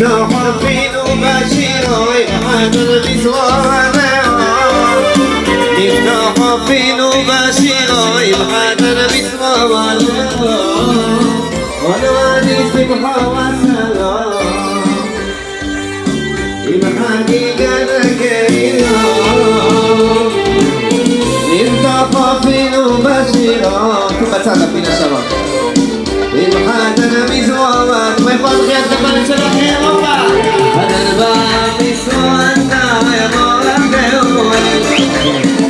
نفتح فين وبشير يحضر بسوانا نفتح فين وبشير يحضر بسوانا ونوادي سبحة وسلام حقيقة كريمة نفتح فين وبشير كم بتعلم فينا شباب محادنا بزوامات ما يفضل غير زمان شرحي ربا هذا الباب بسوانا يا مرحبا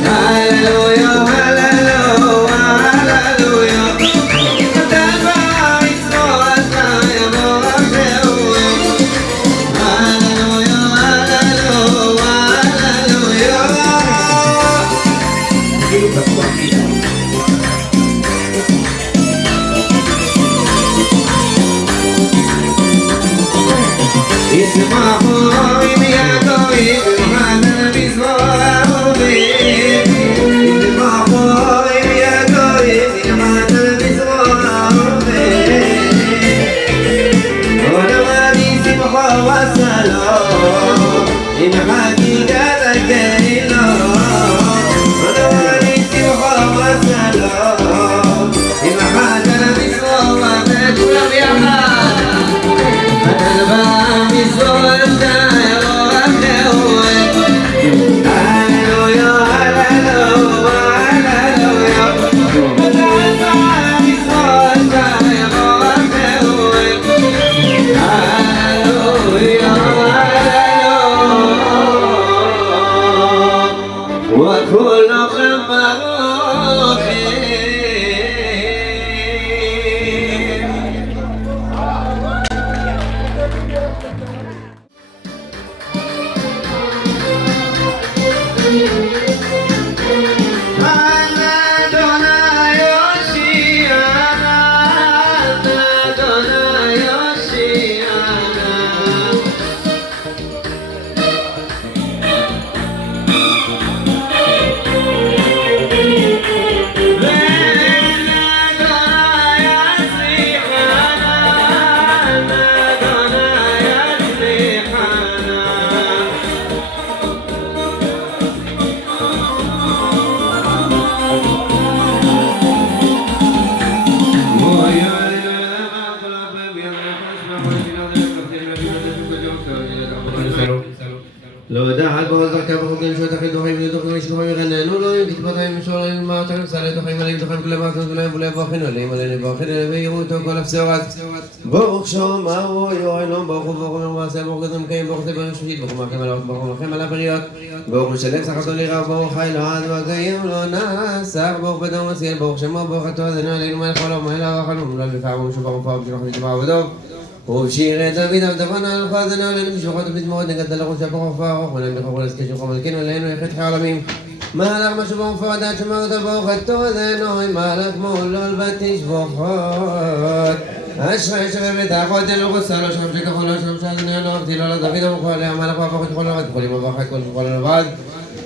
هللويا هللويا هللويا هذا الباب بسوانا يا مرحبا هللويا هللويا هللويا اسمعوا يا قوي هذا بسمعوا اسمعوا يا قوي هذا بسمعوا ونوادي سبحة وسلام إن حقيقة كريمة ونوادي سبحة وسلام إن حقيقة بسمعوا كلهم يا وكل خبر לא דעת בו זרקה בחוקים שעות אחרי דוחים לדוחים ושלוחים ירננו לא יגיד בוטים משולים מה תחים סלי דוחים עליהם דוחים כלי מעצות ולהם ולהם בוחן עליהם עליהם בוחן עליהם ויראו אותו כל הפסורת ברוך שומעו יועלום ברוך וברוך ומעשה ברוך גדול מקיים ברוך זה ברוך שליט ברוך מלכם על האות ברוך מלכם על הבריות ברוך משלם שחתו לירה ברוך חי לעד וגיים לא נסח ברוך בדום מציל ברוך שמו ברוך התו אדנו עלינו מלך עולם ומלך החלום לא לפעם ושוב ברוך פעם שלוח נתבע עבודו ובשיר את דוד עבדבון על חזנו עלינו משלחות ובזמורות נגד דלרוס שפוך ופרוך ולהם לכו לסקי שלחו מלכנו עלינו יחד חי עולמים מהלך משהו במפרד עד שמרת ברוך התו אדנו מהלך מולול ותשבוכות אשרי שבאמת האחות אלו רוסה לו שם שכחו לו שם שעזני אלו אבתי לו לדוד המוכו עליה המלך והפוך את כל לבד יכולים הבא כל שכל לבד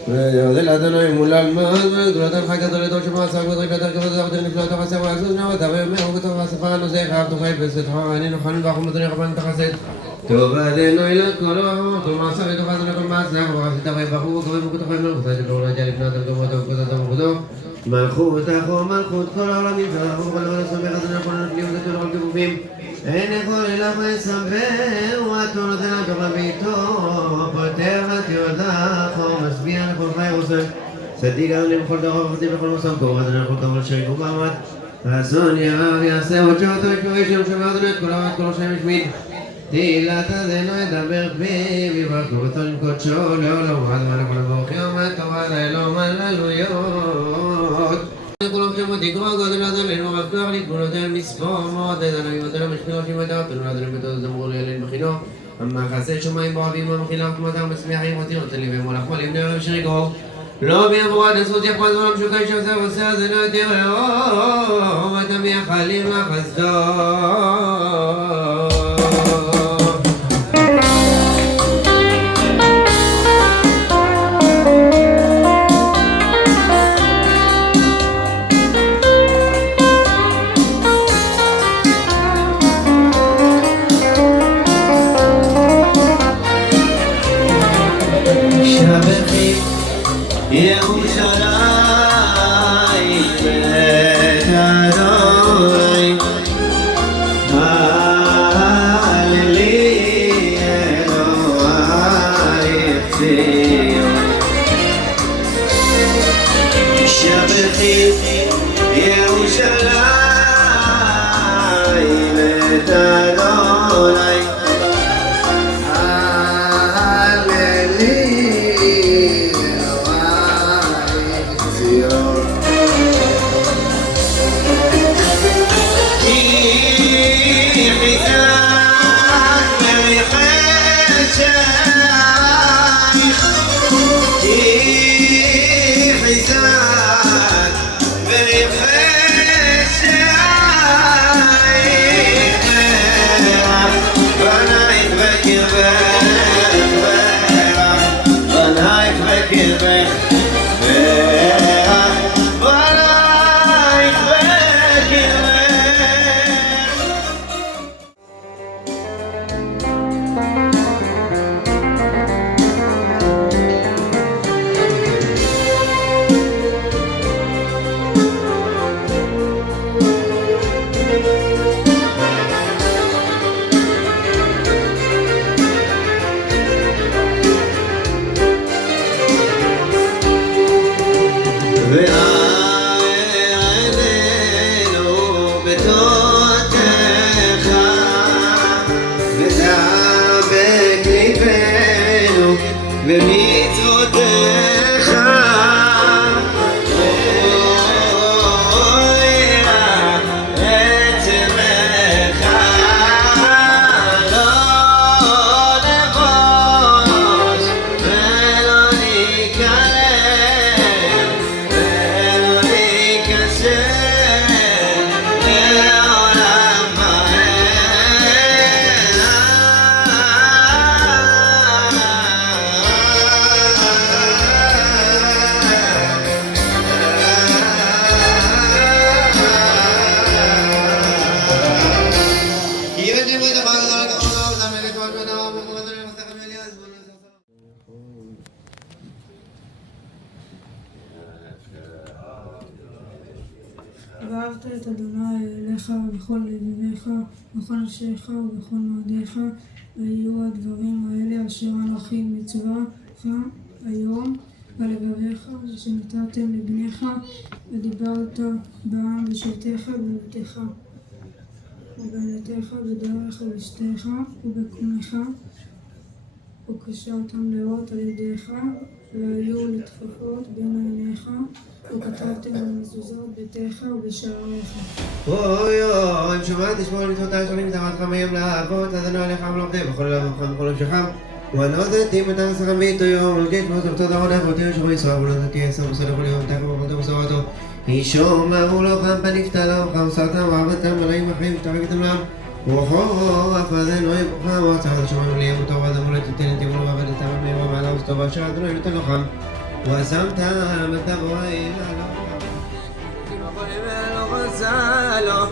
ויודל אדוני מולל מאוד וגדולת המחק גדול לדור שמעשה וגדריק לדר כבוד עבדים נפלא תוך עשה ועזוז נאותה ויאמר וכתוב והשפה הנוזך אהבתו חי וסתך וענינו חנון ואחו מדוני רבן תחסד טוב אדנו אלת כל אורך ומעשה ותוך עזנו כל מעשה ובחסית ויבחו וקוראים וכתוב חיים מלכות שכלו להגיע לפני אדם גמות וכתוב מלכותו מלכות אחו מלכות כל העולמים שאנחנו וכל דבר לסמך אדוני יכול להפליאו ותו לכל כיפופים אין יכול אליו לסבר ואתו נותן לתוך לביתו פותר את יודחו משביע לכל חי רוסן צדיק אדוני בכל דרו וחסדים בכל מוסם קור אדוני לכל כמול שריק ובאמת אסון ירב יעשה עוד שעות וקרוי שם שומע אדוני את כל העמת כל השם ישמיד תהילת אדונו ידבר פיו יברכו אותו עם קודשו לעולם ועד מלך ולברך יום הטובה לאלוהים הללויות כולם שמות תקרוא גודל אדונינו רבקוח להתגונותיהם מספומות אדוני ימותינו משכינות שמתה תנו לאדוני בתות זמרו לילין בחינו המחסה שמיים בועבים המחילה וכמותם משמיחים אותי רוצה לי ומולך מולים נראה ושריגו לא ביעברו עד עשרות יפות זולם שוקי שעושה ועושה אז אינו יותר לאום אתם מייחלים לחסדו ואהבת את אדוני אליך בכל לבביך, בכל נפשך ובכל מאודיך, ויהיו הדברים האלה אשר אנוכי מצווך היום בלבביך, ושנתתם לבניך, ודיברת בעם בשבתך ובביתך, ובעינתך בדרך ובשתך ובקומך, וקשרתם לאות על ידיך, והיו לטפחות בין עיניך, וכתבתם במזוזות ביתך ובשעריך. אוי אוי, אם שמעת תשמור למצוותיי אשר נתרתך מהם לאהבות, אדוני עליך עמלכם בכל לבבך ובכל נפשך, ונודעתי מתחת חמית יום, ולגש מאוד תודה עליך ותהיה שומרי ישראל, ונודעתי עשר בסוד לכל יום, תכף ובכל מסורתו. אישום אמרו לו חם פנפתה לו, חם סרתם ועבדתם מלאים אחרים, שתרביתם להם. רוחו אף אדנו יבוכה, ועצרת השומרים לי ימותו, ואדמו לא תיתן את ימולו ועבדתם ממנו, ועליו סטובה אשר אדוני נותן לו חם. ושמת מטבו אלה לא חסה לו,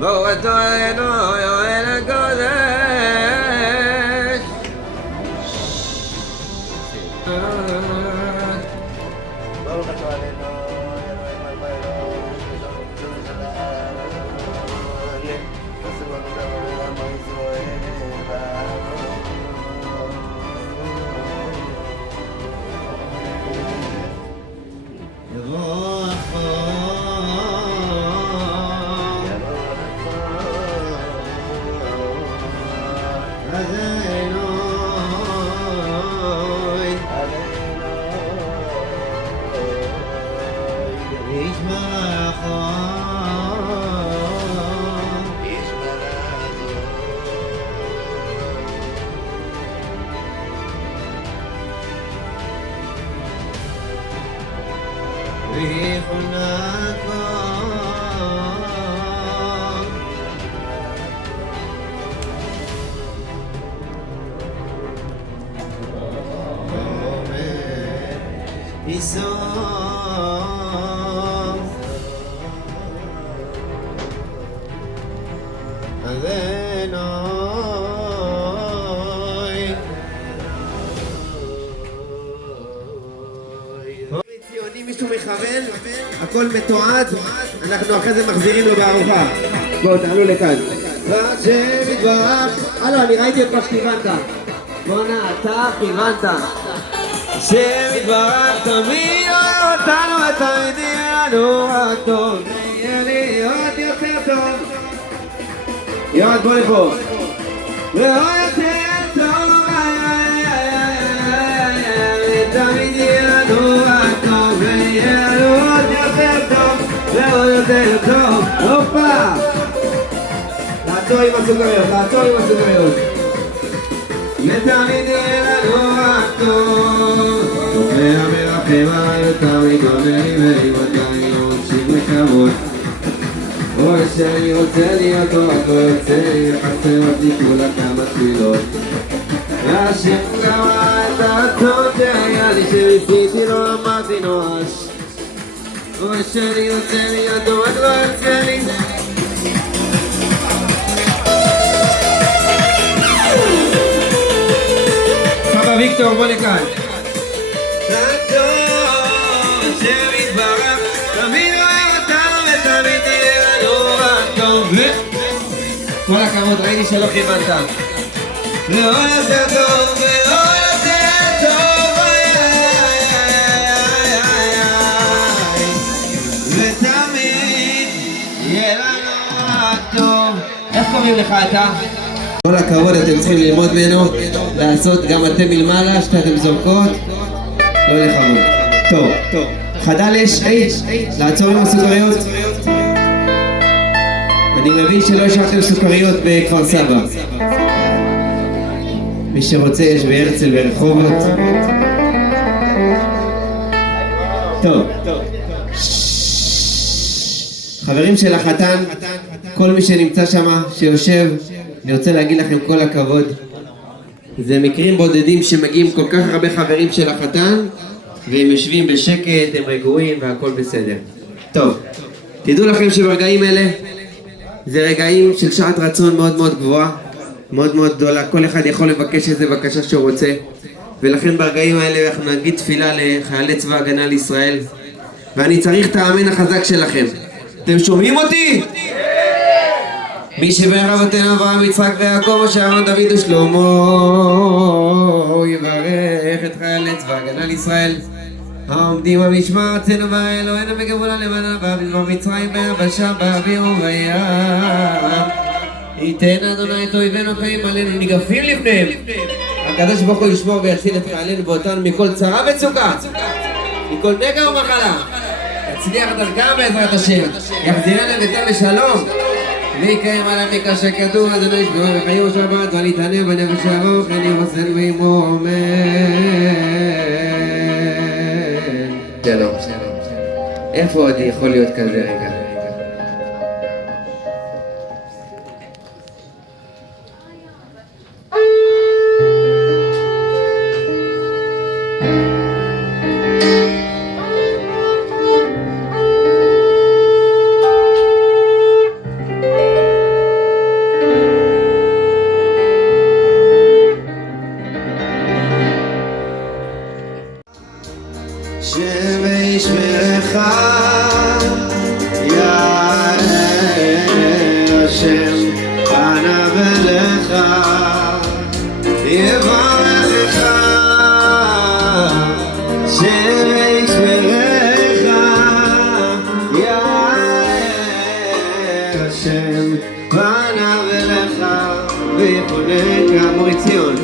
בורתו אלינו יואל הקודש. ברוך אתה אלינו אלוהים אלוהינו ציוני מישהו מכוון, הכל מתועד, אנחנו אחרי זה מחזירים לו בארוחה. בואו תעלו לכאן. והשם יתברך. הלו, אני ראיתי את מה שכיוונת. בואנה, אתה כיוונת. השם יתברך תמיד אוהב אותנו ותמיד יהיה לנו רק טוב. יהיה לי עוד יותר טוב. ירד בוא לפה. ועוד יותר טוב. תמיד יהיה לנו רק טוב. ויהיה לנו עוד יותר טוב. ועוד יותר טוב. הופה. לעצור עם הסוגריות, לעצור עם הסוגריות. ותמיד יהיה לנו רק טוב. תומך מרחם עליי ותמיד עונה לי ואימתי לא ממשיך לכבוד. אוי שאני רוצה להיות עוד לא יוצא לי חסר אותי כולה כמה תפילות. והשם קרא את הרצון שהיה לי שרציתי לא אמרתי נואש. אוי שאני רוצה להיות עוד לא יוצא לי. סבא ויקטור בוא לכאן. הטוב שמתברך תמיד אוהב אותנו ותמיד תהיה לנו רק טוב. כל הכבוד, ראיתי שלא כיוונת. לא יותר טוב ולא יותר טוב ותמיד יהיה לנו רק טוב. איך קוראים לך אתה? כל הכבוד, אתם צריכים ללמוד ממנו, לעשות גם אתם מלמעלה, שאתם זורקות, לא לכבוד. טוב, חדש, לעצור עם הסוכריות. אני מבין שלא השארתם סוכריות בכפר סבא. מי שרוצה יש בהרצל ברחובות. טוב, חברים של החתן, כל מי שנמצא שם, שיושב, אני רוצה להגיד לכם כל הכבוד. זה מקרים בודדים שמגיעים כל כך הרבה חברים של החתן והם יושבים בשקט, הם רגועים והכל בסדר. טוב, תדעו לכם שברגעים אלה זה רגעים של שעת רצון מאוד מאוד גבוהה, מאוד מאוד גדולה. כל אחד יכול לבקש איזה בקשה שהוא רוצה, ולכן ברגעים האלה אנחנו נגיד תפילה לחיילי צבא הגנה לישראל, ואני צריך את האמן החזק שלכם. אתם שומעים אותי? מי שבאר אבותינו אברהם יצחק ויעקב משה אהרון דוד ושלמה יברך את חיילי צבא הגנה לישראל העומדים במשמר ארצנו ואלוהינו בגבולה למעלה במצרים ביבשה באוויר ובים. ייתן אדוני את אויבינו חיים עלינו ניגפים לפניהם. הקדוש ברוך הוא ישמור ויציל את חיילינו ואותנו מכל צרה וצוקה, מכל נגע ומחלה. יצליח דרכם בעזרת השם, יחזירנו לביתם בשלום ויקיים על המקרא שכתוב אדוני ישמעו וחיי ושבת ואל יתענה בנפש הארוך כן יחסן ועמו אמן. שלום. איפה עוד יכול להיות כזה רגע? וישמרך יאר השם פניו אליך יברכך וישמרך יאר השם פניו אליך ויחונך מורי ציון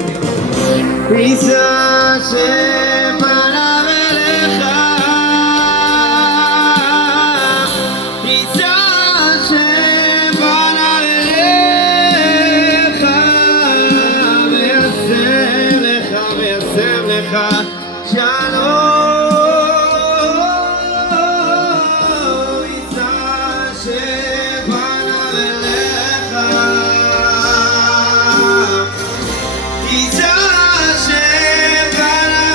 יישא השם פניו אליך יישא השם פניו אליך וישם לך שלום. יישא השם פניו אליך יישא השם פניו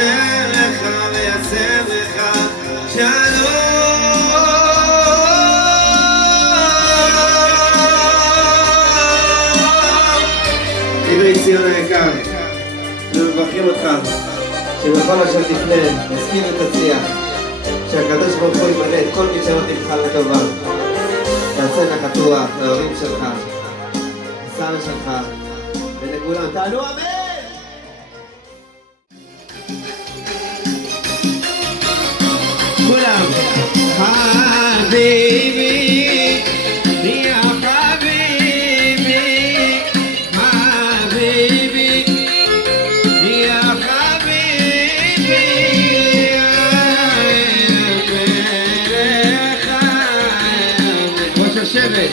אליך וישם לך שלום. עברי ציון היקר, אנחנו מברכים אותך שבכל אשר תפנה תסכים ותצליח, שהקדוש ברוך הוא ימלא את כל מי שלא תמך לטובה. תעשה נחתוח להורים שלך, לסבא שלך ולכולם. תענו אמן! כולם חביבי יא חביבי חביבי יא חביבי ראש השבט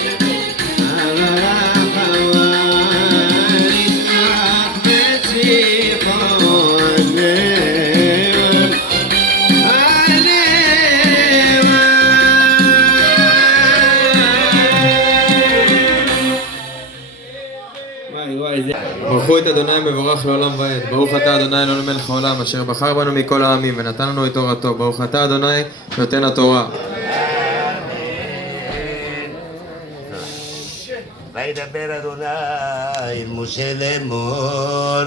ברכו את אדוני מבורך לעולם ועד. ברוך אתה אדוני אלוהינו מלך העולם אשר בחר בנו מכל העמים ונתן לנו את תורתו. ברוך אתה אדוני נותן התורה. וידבר אדוני אל משה לאמור,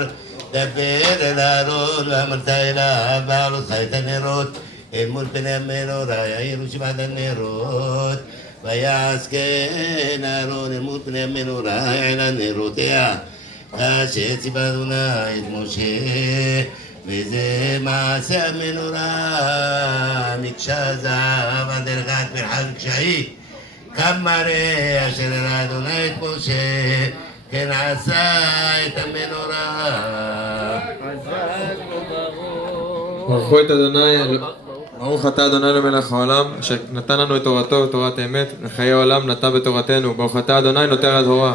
דבר אל אהרון ואמרת אליו בעלותך את הנרות אל מול פני המנורה יאירו שבעת הנרות. ויעש כן אהרון אל מול פני המנורה אל הנרותיה אשר ציווה אדוני את משה. וזה מעשה המנורה מקשה זהב על דרך פרחת קשאי כמראה אשר הראה אדוני את משה כן עשה את המנורה. ברכו את אדוני, ברוך אתה אדוני למלך העולם אשר נתן לנו את תורתו ותורת האמת לחיי העולם נתן בתורתנו. ברוך אתה אדוני נותן התורה.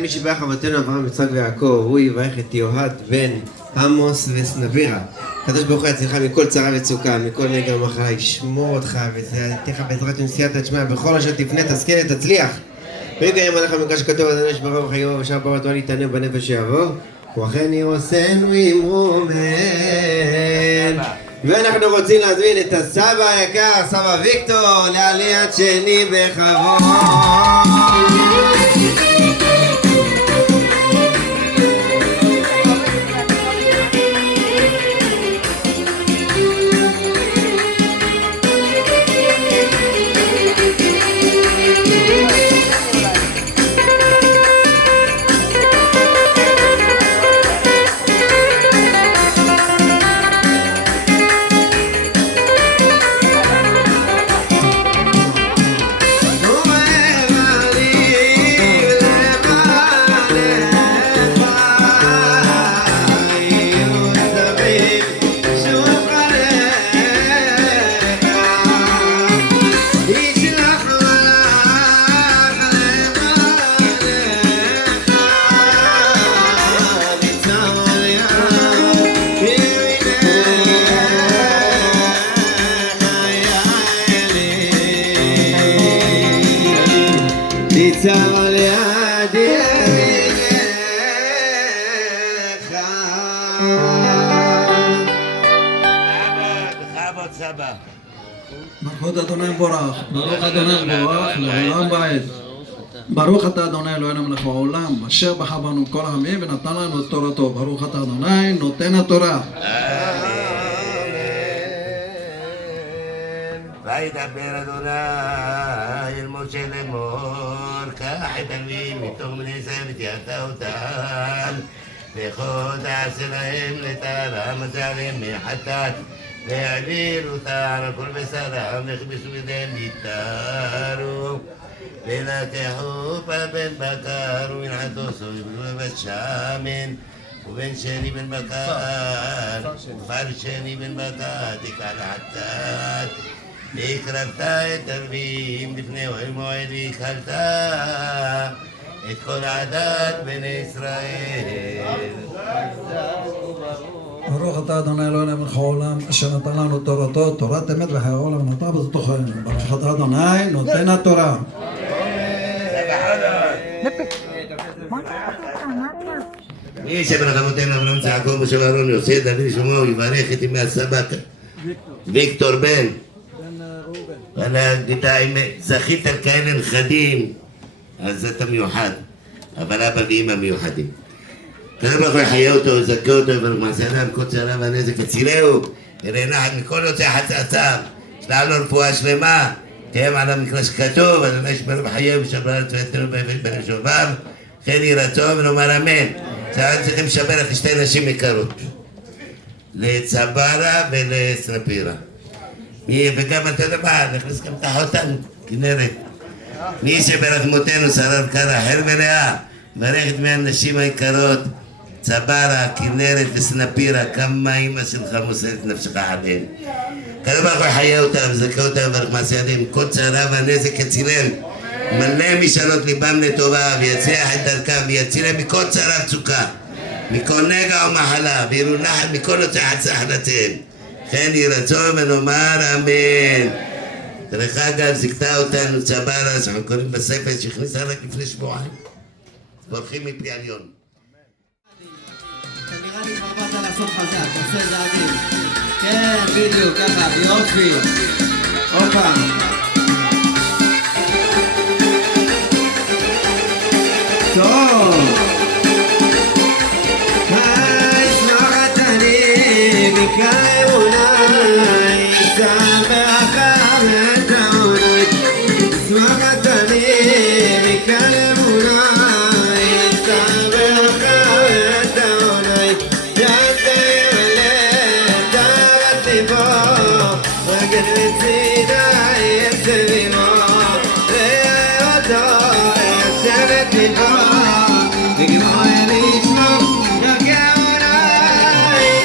מי שברך אבותינו אברהם יצחק ויעקב הוא יברך את יוהד בן עמוס וסנבירה. הקדוש ברוך הוא יצילך מכל צרה וצוקה מכל נגע ומחלה ישמור אותך ויתך בעזרת נשיאת שמע בכל אשר תפנה תשכיל תצליח. ויקיים עליך מקרא שכתוב אדוני ישברך וחיו ושב בו התורה יתענה בנפש שיעבור וכן ירוסנו אמרו אמן. ואנחנו רוצים להזמין את הסבא היקר סבא ויקטור לעליית שני בכבוד. ברכות אדוני מבורך, ברוך אדוני מבורך לעולם ועד. ברוך אתה אדוני אלוהינו מלך העולם אשר בחר בנו כל העמים ונתן לנו את תורתו. ברוך אתה אדוני נותן התורה. וידבר אדוני אל משה לאמור קח את הלווים מתוך בני ישראל ותיעדת אותם וכה תעשה להם לטהרה מצא להם מחטאת והעביר אותה על כל בשרם וכבשו ידיהם ויטהרו ולקחו בן בקר ומנחתו סובבו בבת שמן ובן שני בן בקר ופר שני בן בקר תקע לחטאת והקרבת את הלווים לפני אוהל מועד והקהלת את כל עדת בני ישראל. ברוך אתה אדוני אלוהינו מלך העולם אשר נתן לנו תורתו תורת אמת וחיי העולם ונתן בתוכנו. ברוך אתה אדוני נותן התורה. מי שברך אבותינו אברהם יעקב משה ואהרון יוסף דוד שלמה יברך את ימי הסבא ויקטור בן זכית על כאלה נכדים אז אתה מיוחד אבל אבא ואמא מיוחדים. הקדוש ברוך הוא יחיה אותו ויזכה אותו וברוך מעשה אדם קוצר עליו והנזק יצילהו יראה נחת מכל יוצאי חצאצאיו ישלח לו רפואה שלמה תהיה על המקרא שכתוב אדוני ישמר בחייהו ושמר על צוותנו ביבש בין שובביו כן יהי רצון ונאמר אמן. עכשיו צריכים לשבח לשתי נשים יקרות לצברה ולסנפירה וגם אתה יודע מה נכנס גם את החותן כנרת מי שברך מותנו שרר קרא חר ולאה ברך את מהנשים היקרות צברה, כנרת וסנפירה כמה אמא שלך מוסרת נפשך עליהם. הקדוש ברוך הוא יחיה אותם וזכה אותם וברך מעשה ידיהם כל צרה והנזק יצילם מלא משאלות ליבם לטובה ויצליח את דרכם ויצילם מכל צרה וצוקה מכל נגע ומחלה ויראו נחת מכל יוצאי חצאצאיהם כן יהי רצון ונאמר אמן. דרך אגב זיכתה אותנו צברה שאנחנו קוראים בספר שהכניסה רק לפני שבועיים בורחים מפי עליון. אתה נראה לי כבר באת לעשות חזק, תעשה את זה עדין. כן, בדיוק, ככה, יופי. הופה. טוב. היי, שמחת אני, מכאן אולי, שמח ותעוני. שמחת אני, מכאן אולי, שמח ותעוני. ידע ילד, דרתי בו, רגל וצידה יצא בו, ראה אותו, יצבת לבו, וגמור לשמו, יגעונה,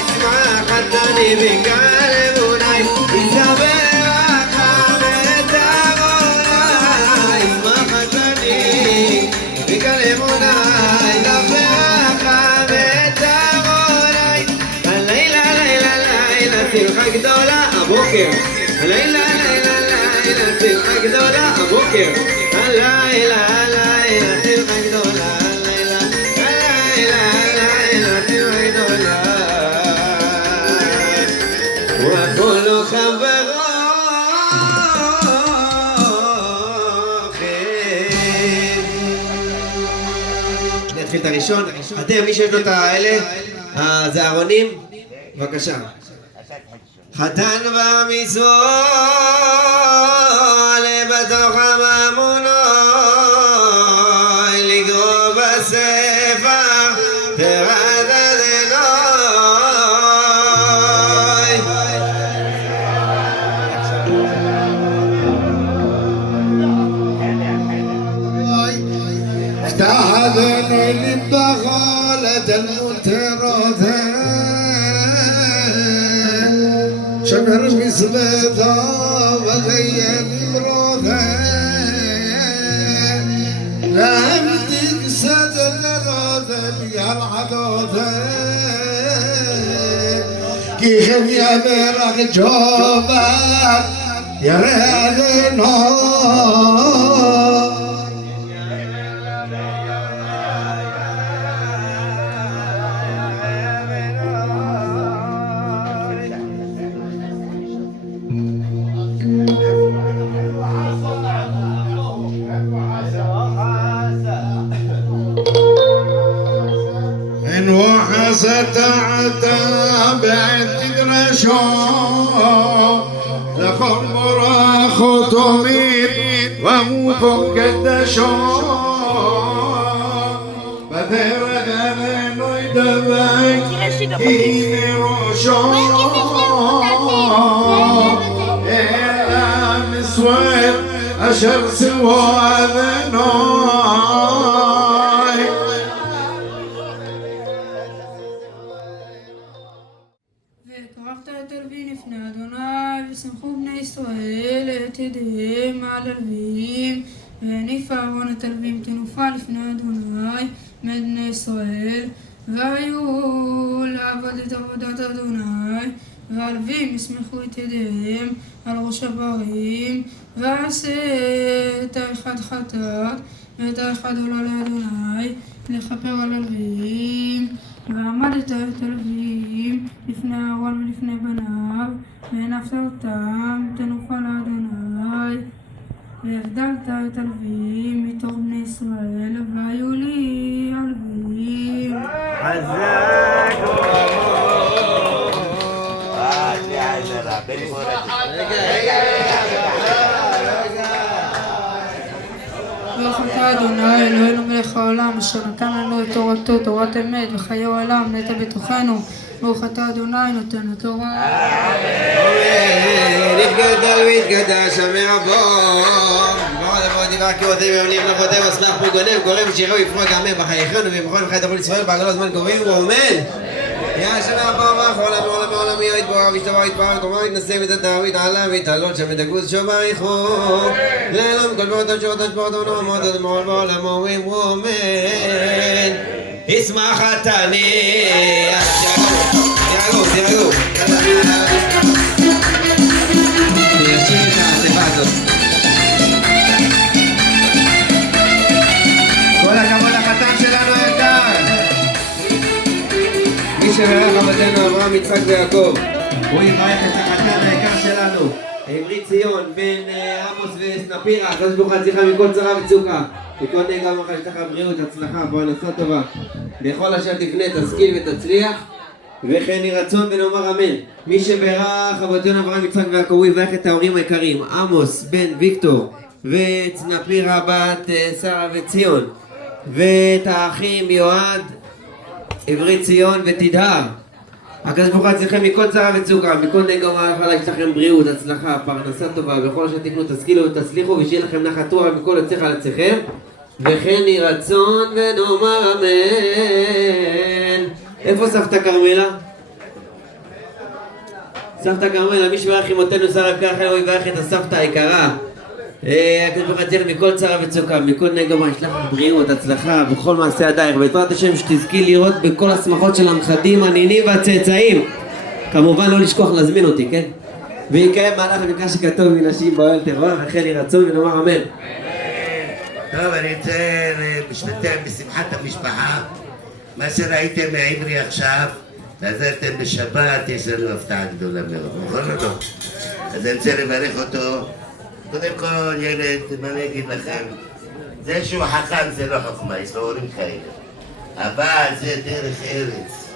שמחת אני מכאן אולי, יסבר רחם ותעוני. שמחת אני מכאן אולי, יסבר רחם ותעוני. הלילה לילה לילה שמחה גדולה הבוקר, הלילה לילה לילה שמחה גדולה הבוקר, הלילה לילה שמחה גדולה, הלילה לילה שמחה גדולה, וכולו חברו אני אתחיל את הראשון. אתם, מי שיש לו את האלה, הזערונים, בבקשה. חתן במצוות בתוך הממונות, לקרוא בספר תורת אדוני. افتح أذني لبغالة المنترة شمر بسبتها وغير مروثة لم تكسد الراثة العدوثة كيخن يا مرق جوبك يا ريال نار إن وحست عتاب تدرشون لخمر خطمين ومفك الدشون بثير غنين ويدبك إيني روشون إلا مسويت أشر سوى ذنوي וקרבת את הלוי לפני אדוני, ושמחו בני ישראל את ידיהם על הלווים, והניף אהרון את הלווים תנופה לפני אדוני מאת בני ישראל, והיו לעבוד את עבודת אדוני, והלווים ישמחו את ידיהם על ראש הברים, ועשה את האחד חטאת ואת האחד עולה לאדוני לכפר על הלווים. ועמדת את הלווים לפני אהרון ולפני בניו, והנפת אותם תנופה לאדוני, והבדלת את הלווים מתוך בני ישראל, והיו לי הלווים. חזק ברוך אתה אדוני אלוהינו מלך העולם, אשר נתן לנו את תורתו, תורת אמת, וחיי העולם נטע בתוכנו. ברוך אתה אדוני נותן התורה. נתגדל והתקדש שמי רבו, ברוך לבוא דבר קירותיו וימליך נפותיו וסלח פוגונם קוראים שירו יפרוק עמם בחייכנו ובכל חי תבוא לישראל בעגלות זמן קרובים ואומן יא שמי רבו מעולם מעולם מעולם יהיה יתבורר וישתבח יתפאר וקומם יתנשא ותתאר ויתעלה ויתעלות שם ותגוז שבריחו לעולם כל ברותו שורתו שפורתו ונאמות עד מעול בעולם אומרים ואומן ישמח חתני. תירגעו נשאיר את התיבה הזאת. כל הכבוד לחתן שלנו. שברך אבותינו אברהם, יצחק ויעקב, הוא יברך את החתן היקר שלנו, עברי ציון, בן עמוס וסנפירה, הקדוש ברוך הוא יצליחה מכל צרה וצוקה, מכל נגע ומחה, יש לך בריאות, הצלחה, פרנסה טובה, בכל אשר תפנה תשכיל ותצליח, וכן יהי רצון ונאמר אמן. מי שברך אבותינו אברהם, יצחק ויעקב, הוא יברך את ההורים היקרים, עמוס בן ויקטור וצנפירה בת שרה וציון, ואת האחים יועד, עברי ציון ותדהר. הקדוש ברוך הוא יצליחם מכל צרה וצוקה, מכל נגע ומחלה, יש לכם בריאות, הצלחה, פרנסה טובה, בכל אשר תקנו תשכילו ותצליחו, ושיהיה לכם נחת רוח מכל יוצאיך על יצאכם, וכן יהי רצון ונאמר אמן. איפה סבתא כרמלה? סבתא כרמלה, מי שברך אמותינו שרה ככה, הוא יברך את הסבתא היקרה. הקדוש ברוך הוא יצליח מכל צרה וצוקה, מכל נגע ומחלה, יש לך בריאות, הצלחה, בכל מעשה ידייך, בעזרת השם שתזכי לראות בכל השמחות של הנכדים, הנינים והצאצאים. כמובן לא לשכוח להזמין אותי, כן? ויקיים מהלך המקרא שכתוב מנשים באוהל תברך, וכן יהי רצון ונאמר אמן. טוב, אני רוצה להשתתף בשמחת המשפחה. מה שראיתם מעברי עכשיו, ועזרתם בשבת, יש לנו הפתעה גדולה מאוד, נכון או לא? אז אני רוצה לברך אותו. קודם כל, ילד, מה אני אגיד לכם? זה שהוא חכם זה לא חוכמה, יש לו הורים כאלה. אבל זה דרך ארץ.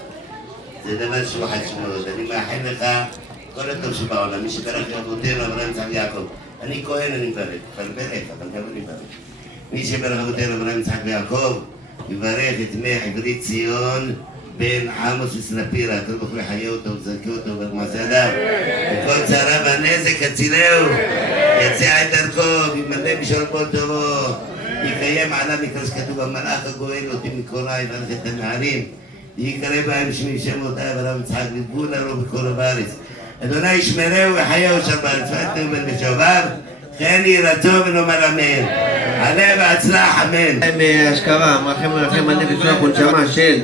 זה דבר שהוא חשוב מאוד. אני מאחל לך כל הטוב שבעולם. מי שברך אבותינו אברהם, יצחק ויעקב. אני כהן, אני מברך. אבל גם אני מברך. מי שברך אבותינו אברהם, יצחק ויעקב, יברך את מי עברי ציון, בן עמוס וסנפירה. הקדוש ברוך הוא יחיה אותו וזכה אותו במעשה ידיו. וכל צרה והנזק הצילהו. יצא את דרכו, וימלא בשעון כל טובו, יקיים עליו מקרא שכתוב, המלאך הגואל אותי מקוראי וברך את הנערים, יקרא בהם שמי שמותיי אברהם יצחק ויגבו לנו בכל הארץ. אדוני ישמרהו וחיהו שם בארץ, ואל תאמר בשובב, כן יהי רצון ונאמר אמן. עלה והצלח, אמן. השכבה, מרחם הנפש רוח ונשמה של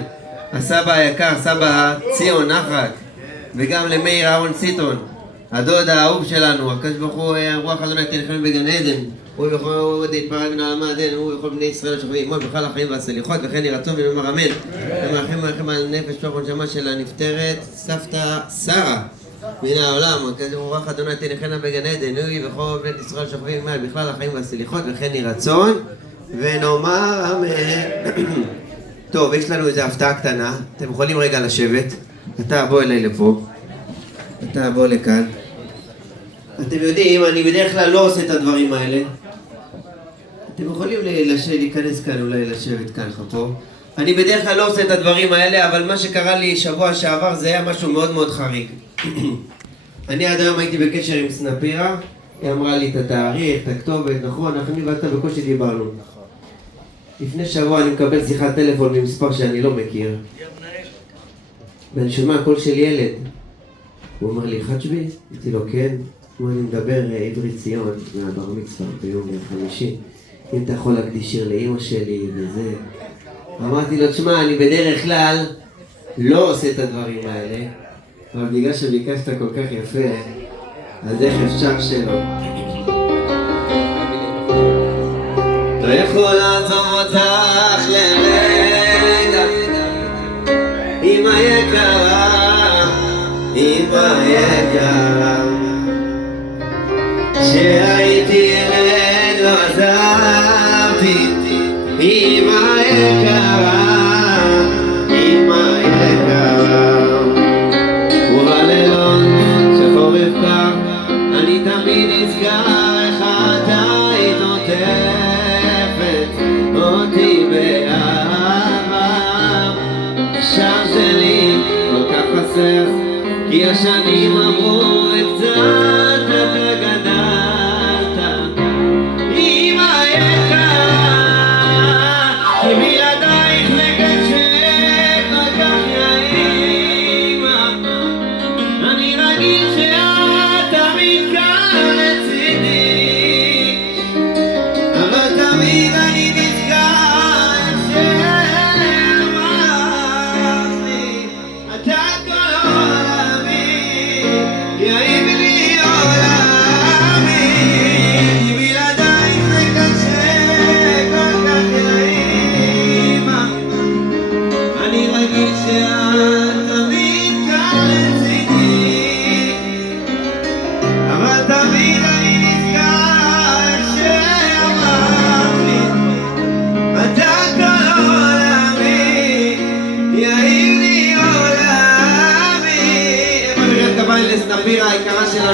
הסבא היקר, סבא ציון נחת, וגם למאיר אהרון סיטון, הדוד האהוב שלנו. הקדוש ברוך הוא, רוח אדוני תנחם בגן עדן, הוא יכול להתפרד מן העלמא עדן, הוא יכול בני ישראל שוכבים עמו בכל החיים והסליחות, וכן יהי רצון ונאמר אמן. ומרחם על נפש רוח ונשמה של הנפטרת סבתא שרה מן העולם. הקדוש ברוך הוא, רוח אדוני תנחם בגן עדן, הוא וכל בני ישראל שוכבים עמו בכלל החיים והסליחות, וכן יהי רצון ונאמר אמן. טוב, יש לנו איזו הפתעה קטנה, אתם יכולים רגע לשבת, אתה בוא אליי לפה, אתה בוא לכאן. אתם יודעים, אני בדרך כלל לא עושה את הדברים האלה. אתם יכולים להיכנס כאן, אולי לשבת כאן פה. אני בדרך כלל לא עושה את הדברים האלה, אבל מה שקרה לי שבוע שעבר זה היה משהו מאוד מאוד חריג. אני עד היום הייתי בקשר עם סנפירה, היא אמרה לי את התאריך, את הכתובת, נכון, אני ואתה בקושי דיברנו. לפני שבוע אני מקבל שיחת טלפון ממספר שאני לא מכיר. ואני שומע קול של ילד. הוא אומר לי, חג'בי? אמרתי לו, כן. הוא אני מדבר עברי ציון מהבר מצווה ביום חמישי. אם אתה יכול להקדיש שיר לאמא שלי וזה. אמרתי לו, תשמע, אני בדרך כלל לא עושה את הדברים האלה. אבל בגלל שביקשת כל כך יפה, אז איך אפשר שלא? לא יכול לעזוב אותך לרגע, אמא יקרה, אמא יקרה, שהייתי ילד לא עזבתי, אמא יקרה, אמא יקרה, ובלילות שחורף קר, אני תמיד נזכר איך אתה היית נוטפת אותי באהבה. שם שלי כל כך חסר, כי השנים עברו וקצת אתה גדלת, אמא יקרה, כי בלעדייך לקשה כל כך יאימה. אני רגיל שאת תמיד כאן לצידי, אבל תמיד אני נזכר איך שאמרת לי, אתה כל עולמי,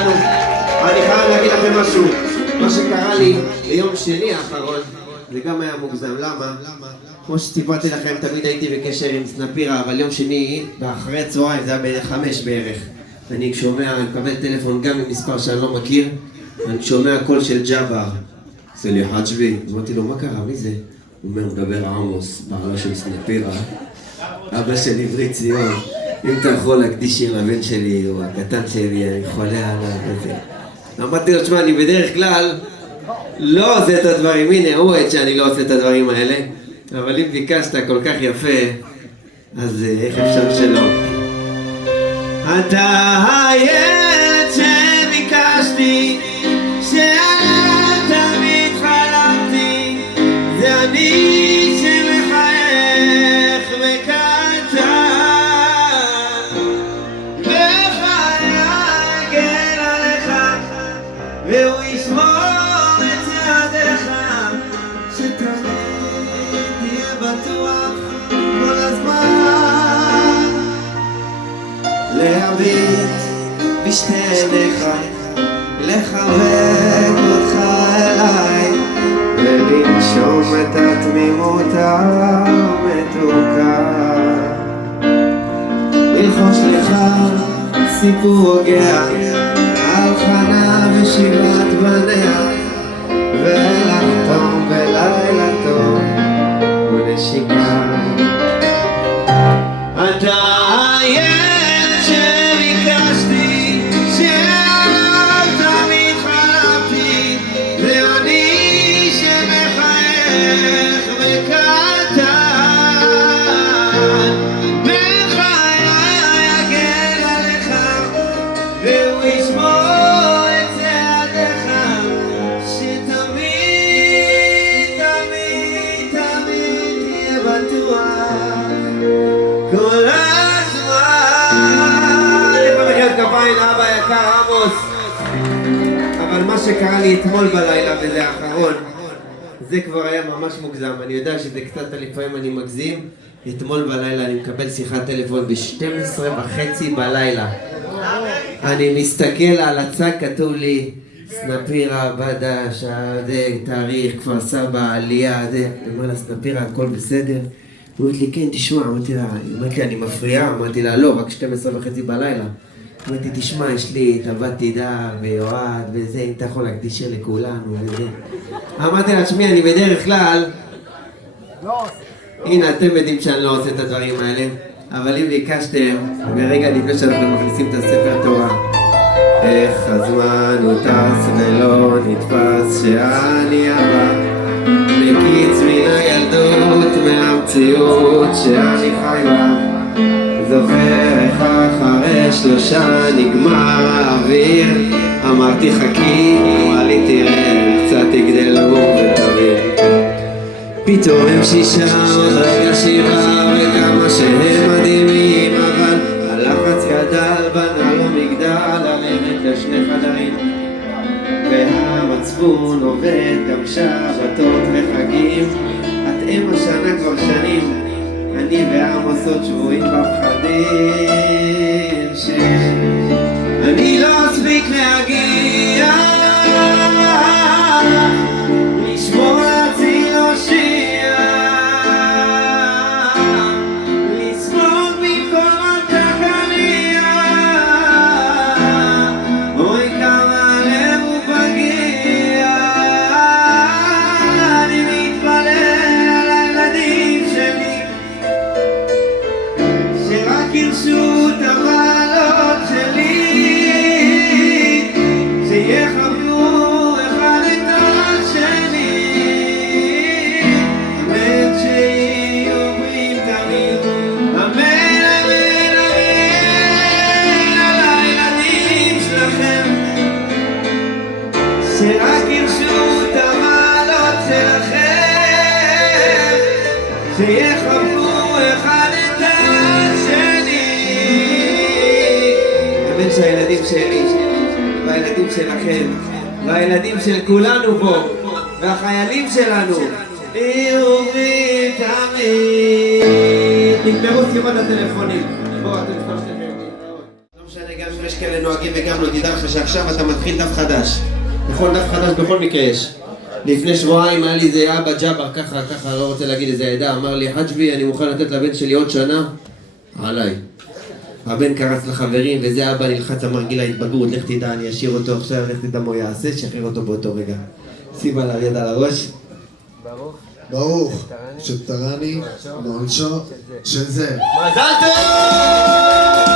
שלנו. אני חייב להגיד לכם משהו. מה שקרה לי ביום שני האחרון, זה גם היה מוגזם. למה? כמו שסיפרתי לכם, תמיד הייתי בקשר עם סנפירה, אבל יום שני, באחרי צהריים, זה היה ב-5 בערך. אני שומע, אני מקבל טלפון גם ממספר שאני לא מכיר, אני שומע קול של ג'אבר. זה לי חג'בי. אמרתי לו, מה קרה? מי זה? הוא אומר, מדבר עמוס, בעלה של סנפירה. אבא של עברי ציון. אם אתה יכול להקדיש שיר לבן שלי, או הקטן שלי, אני חולה עליו וזה. אמרתי לו, תשמע, אני בדרך כלל לא עושה את הדברים. הנה, הוא רואה שאני לא עושה את הדברים האלה. אבל אם ביקשת כל כך יפה, אז איך אפשר שלא? אתה הילד שביקשתי, שעליו תמיד חלמתי, זה אני שמחייך וקטן, בחיי אגן עליך, והוא ישמור את ידיך, שתמיד תהיה בטוח כל הזמן. להביט בשתי עיניך, לחבק אותך אליי, ולנשום את התמימות המתוקה, ללחוש לך סיפור הוגע על חנה ושבעת בניה, ולחתום בלילה טוב ונשיקה. אתה הילד שביקשתי, שעליו תמיד חלמתי, ואני שמחייך וקטן, בחיי אגן עליך, והוא ישמור את צעדיך, שתמיד תמיד תמיד תהיה בטוח כל הזמן. איפה מחיאות כפיים לאבא יקר עמוס. אבל מה שקרה לי אתמול בלילה, וזה האחרון, זה כבר היה ממש מוגזם. אני יודע שזה קצת לפעמים אני מגזים. אתמול בלילה אני מקבל שיחת טלפון ב-12:30 בלילה. אני מסתכל על הצג, כתוב לי סנפירה, בדש, תאריך, כפר סבא, עלייה, זה. אני אומר לה, סנפירה, הכל בסדר? היא אומרת לי, כן, תשמע. אמרתי לה, אני מפריעה? אמרתי לה, לא, רק 12:30 בלילה. אמרתי, תשמע, יש לי תאוות תדע ויועד וזה, אם אתה יכול להקדיש שיר לכולנו וזה. אמרתי לה, תשמעי, אני בדרך כלל... הנה, אתם יודעים שאני לא עושה את הדברים האלה, אבל אם ביקשתם, ברגע לפני שאנחנו מכניסים את הספר תורה, איך הזמן הוא טס ולא נתפס שאני הבא, מקיץ מן הילדות, מהמציאות שאני חי בה, זוכר איך אחרי 3 נגמר האוויר, אמרתי חכי, אמרה לי תראה, קצת תגדלו ותבין, פתאום הם 6 עוד רגע 7 וכמה שהם מדהימים, אבל הלחץ גדל, בנה לו מגדל, ללכת ל2 חדרים, והמצפון עובד גם שבתות וחגים, את אם השנה כבר שנים, אני ועמוס עוד שבועים בפחדים, שאני לא אספיק להגיע, לשמור לעצמי להושיע, לסמוך במקום התקניה, אוי כמה לב הוא פגיע, אני מתפלל על הילדים שלי, שרק ירשו את המעלות שלי, שיחברו אחד את השני, אמן שיהיו אומרים תמיד, אמן אמן אמן על הילדים שלכם, שרק ירשו את המעלות שלכם, שיחברו אחד את השני, אמן שהילדים שלי והילדים שלכם והילדים של כולנו פה והחיילים שלנו יהיו אומרים תמיד. נגמרו שיחות הטלפונים. בואו, אתם שלושתם. לא משנה, גם אם יש כאלה נוהגים וגם לא, תדע לך שעכשיו אתה מתחיל דף חדש. נכון, דף חדש בכל מקרה יש. לפני שבועיים היה לי איזה אבא ג'אבר, ככה, לא רוצה להגיד איזה עדה, אמר לי, חג'בי, אני מוכן לתת לבן שלי עוד שנה, עליי. הבן קרץ לחברים, וזה אבא נלחץ, אמר גיל ההתבגרות, לך תדע, אני אשאיר אותו עכשיו, לך תדע מה הוא יעשה, שחרר אותו באותו רגע. שים עליו יד על הראש. ברוך, שטרני, מעונשו של זה. מזל טוב!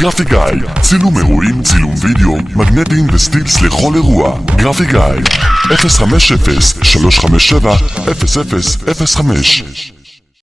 גרפי גיא, צילום אירועים, צילום וידאו, מגנטים וסטילס לכל אירוע. גרפי גיא, 050-357-0005